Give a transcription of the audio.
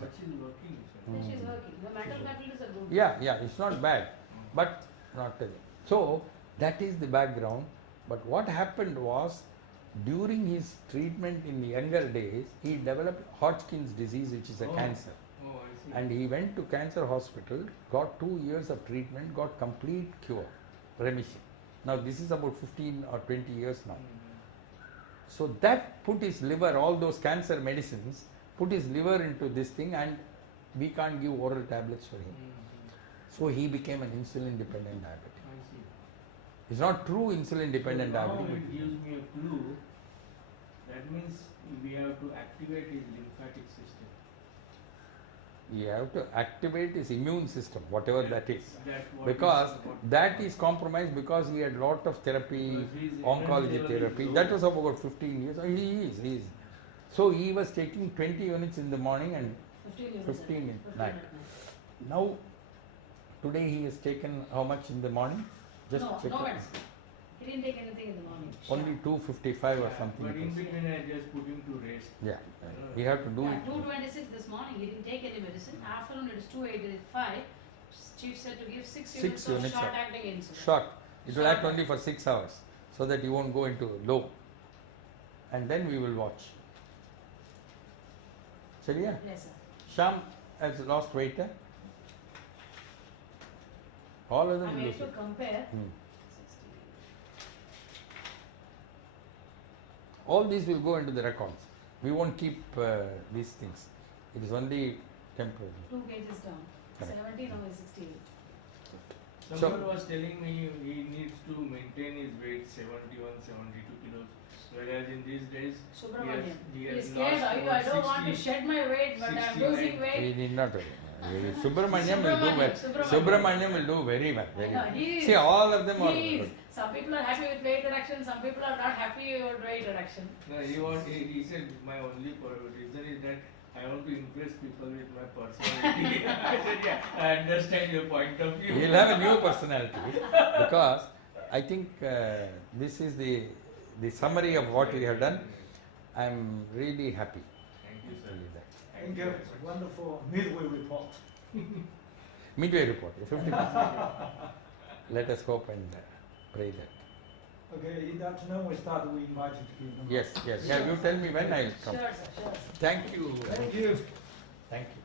But she's working, sir. Then she's working. The mental faculties are good. Yeah, it's not bad, but not so. That is the background. But what happened was, during his treatment in the younger days, he developed Hodgkin's disease, which is a cancer. Oh, I see. And he went to cancer hospital, got 2 years of treatment, got complete cure, remission. Now this is about 15 or 20 years now. So that put his liver, all those cancer medicines, put his liver into this thing, and we can't give oral tablets for him. So he became an insulin dependent diabetic. I see. It's not true insulin dependent Now diabetic. it gives me a clue. That means we have to activate his lymphatic system. You have to activate his immune system, whatever that is. That's what Because what that is compromised, because he had lot of therapy, because his oncology energy level is therapy. low. That was about 15 years. He is. So he was taking 20 units in the morning and 15 units. 15 in 15 night. Now, today he has taken how much in the morning? Just No, check no it. medicine. He didn't take anything in the morning. Only 255 or Yeah, something. But it in was. between I just put him to rest. Yeah, we have to do Yeah, it. 226 this morning. He didn't take any medicine. Afternoon it is 285. Chief said to give 6 6 units of units of- short-acting insulin. Short. It will Short. act only for 6 hours, so that you won't go into low. And then we will watch. Chaliya? Yes, sir. Sham has lost weight. Eh? All of them I'm lose yet to it. compare. Hmm. All these will go into the records. We won't keep these things. It is only temporary. 2 kgs down. Correct. 70, now is 68. Someone was telling me he needs to maintain his weight 71, 72 kilos. Whereas in these days, Subramaniam. he He has is scared. lost I about don't want to 60. shed my weight, but I am 69. losing He weight. need not. Subramaniam will do well. Subramaniam. Subramaniam will do very well. Very No, well. he is. See, all of them are He is. good. Some people are happy with weight reduction, some people are not happy with weight reduction. No, he said my only reason is that I want to impress people with my personality. I said, yeah, I understand your point of view. He'll have a new personality, because I think this is the summary of what we have done. I am really happy. Thank you, sir. with that. Thank you. Wonderful midway report. Midway report, 50%. Let us hope and pray that. Okay, in the afternoon we start, we invite you to give them. Yes, yes. Yeah, you tell me when I will come. Sure, sir, sure. Sir. Thank you. Thank you. Thank you.